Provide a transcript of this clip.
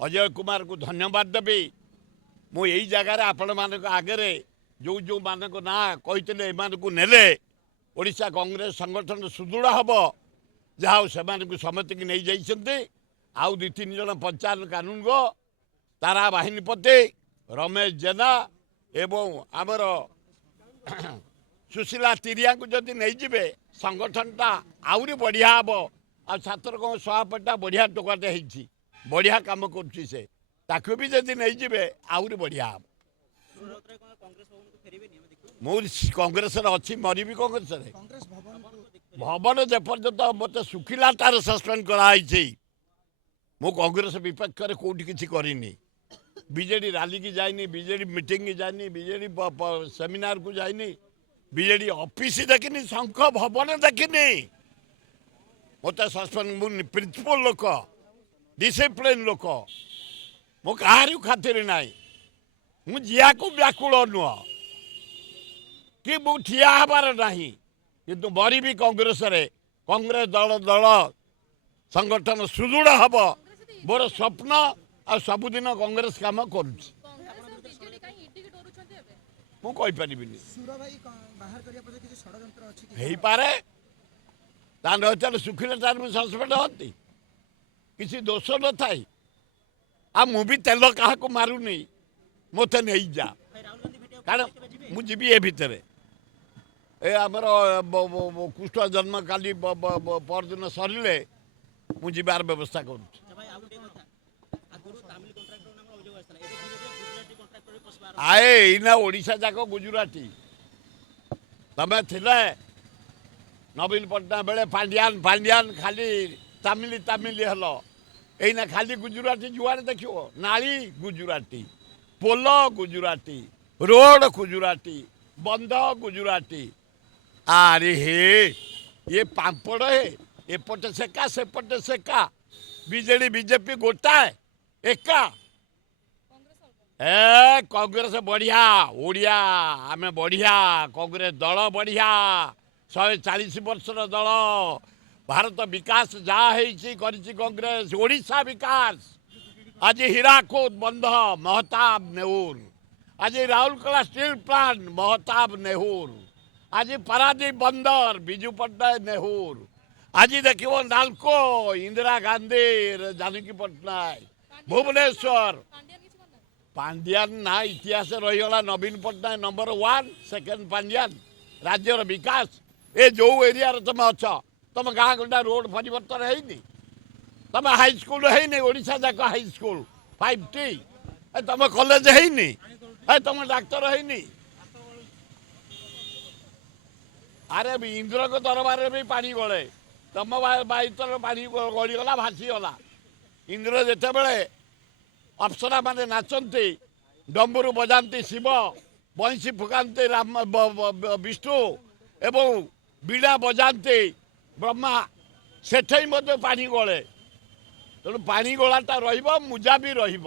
अजय कुमार को धन्यवाद देवी मु यही जगार आपण मान आगे जो जो मान ना कही नेले ओडिशा कांग्रेस संगठन सुदृढ़ हम जहाँ से समति की नहीं जाइए आउ दु तीन जन पंचायत कानून गो तारा बाहिनीपति रमेश जेना एवं आमर सुशीला तिरिया को जदि नहीं जिबे संगठनटा आउरी बढ़िया हम आ छात्र सभापतिटा बढ़िया टोकाटे होती बढ़िया काम कर से ताकू भी जदि नहीं जिबे आउरी बढ़िया हम मु कांग्रेस अच्छी मरबी कांग्रेस भवन जेपर्यंत मत सुखिला तार सस्पेंड कराई मु कांग्रेस विपक्ष में कौटी किसी करनी बीजेडी रैली की जाइनी बीजेडी मीटिंग की जाइनी बीजेडी सेमिनार को जाइनी बीजेडी ऑफिस देखनी शंख भवन देखनी मत सस्पेंड मु प्रिंसिपल लोक डिसिप्लिन लोक मो कहार खातिर ना मुझिया को व्याकुल नुह कि मु ठिया हबार ना किंतु मरबी कांग्रेस कांग्रेस दल दल संगठन सुदृढ़ हम मोर स्वप्न आ सबुदिन कांग्रेस काम करुच्ची पारे तार सुखिले तार सस्पेंड होती किसी दोष न थाई आ मु भी तेल क्या मारूनी मत नहीं जा कारण मुझे ए भितर ए आमर कृष्ण जन्म काली परदिन सरिले मुझे बार व्यवस्था कर आए इना ओडिशा जाक गुजराती तमें थिले नवीन पट्टनायक बेले पांड्यान पांड्यान खाली तामिली तामिली हल एना खाली गुजराती जुआड़े देखो नाली गुजराती पोल गुजराती रोड गुजराती बंध गुजराती अरे हे ये पांपड़ है एपटे सेका सेपटे सेका बीजेडी बीजेपी गोटाए एका ए कांग्रेस बढ़िया ओडिया आम बढ़िया कांग्रेस दल बढ़िया 140 वर्षर दल भारत विकास जहाँ कांग्रेस ओडिशा विकास आज हीराकुद बंध महताब नेहुर आज राउरकेला स्टील प्लांट महताब नेहुर आज पारादीप बंदर विजु पट्टनायक नेहुर आज देखो नालको इंदिरा गांधी जानकी पट्टनायक भुवनेश्वर पांड्यान ना इतिहास रहीगला नवीन पट्टनायक नंबर 1 सेकेंड पांड्यान राज्यर विकास ए जो एरिया तुम अच्छ तुम गाँ गंडा रोड परिवर्तन है तुम हाईस्कल है ओडिशा जाक हाईस्कल 5T तुम कॉलेज है तुम डाक्तर है अरे इंद्र को दरबार भी पानी गले तुम बाईतर पानी गलीगला भासीगला इंद्र जिते बड़े अप्सरा माने नाचती डम्बरू बजाती शिव बंशी फुकाते राम विष्णु एवं बीड़ा बजाते ब्रह्मा सेठे पानी गले तेणु पानी गलाटा रुजा भी रही